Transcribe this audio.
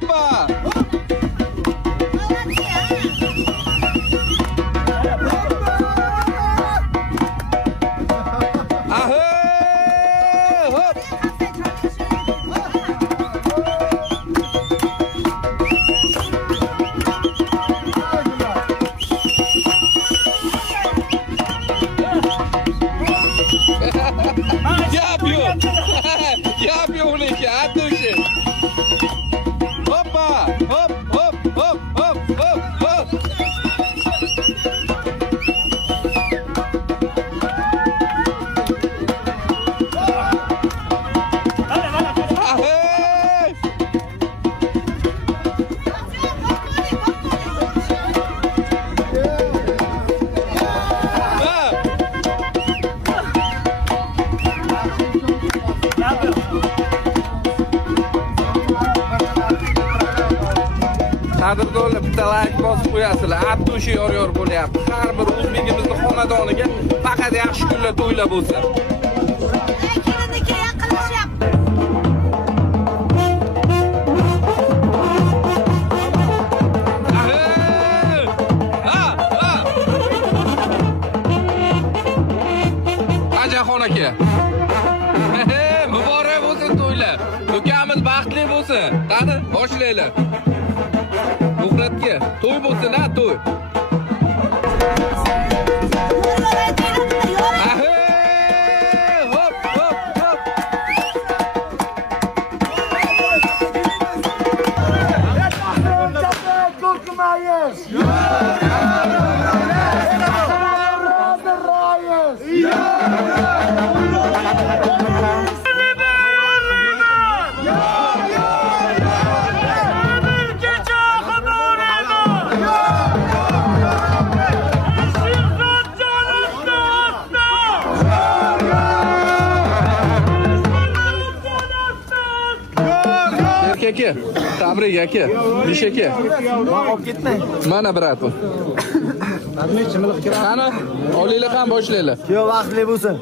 Hoppa! Ahey! Hop! Yapıyor. Yapıyor onu iki. Hadi o şey. Hoppa! Hop hop hop hop hop hop. Ahey! Ha! Qadrdonlar bitta like bosib qo'yasizlar. Abdushi yor bo'lyapti. Har bir o'zbegimizni xonadoniga faqat yaxshi kunlar to'ylar bo'lsin. Kelinlikka yaqinlashyapti. Ahey! Ha, ha. Ajaxon aka. Muborak bo'lsin to'ylar. Ukamiz baxtli bo'lsin. Qani, boshlaylar. Muhratga to'y bo'lsin, ha, to'y. Ahey! Hop, hop, hop. Aka, tabrik aka. Nish aka. Olib ketmang. Mana brat bu. Qani, olinglar ham boshlaylar. Yo, vaqtli bo'lsin.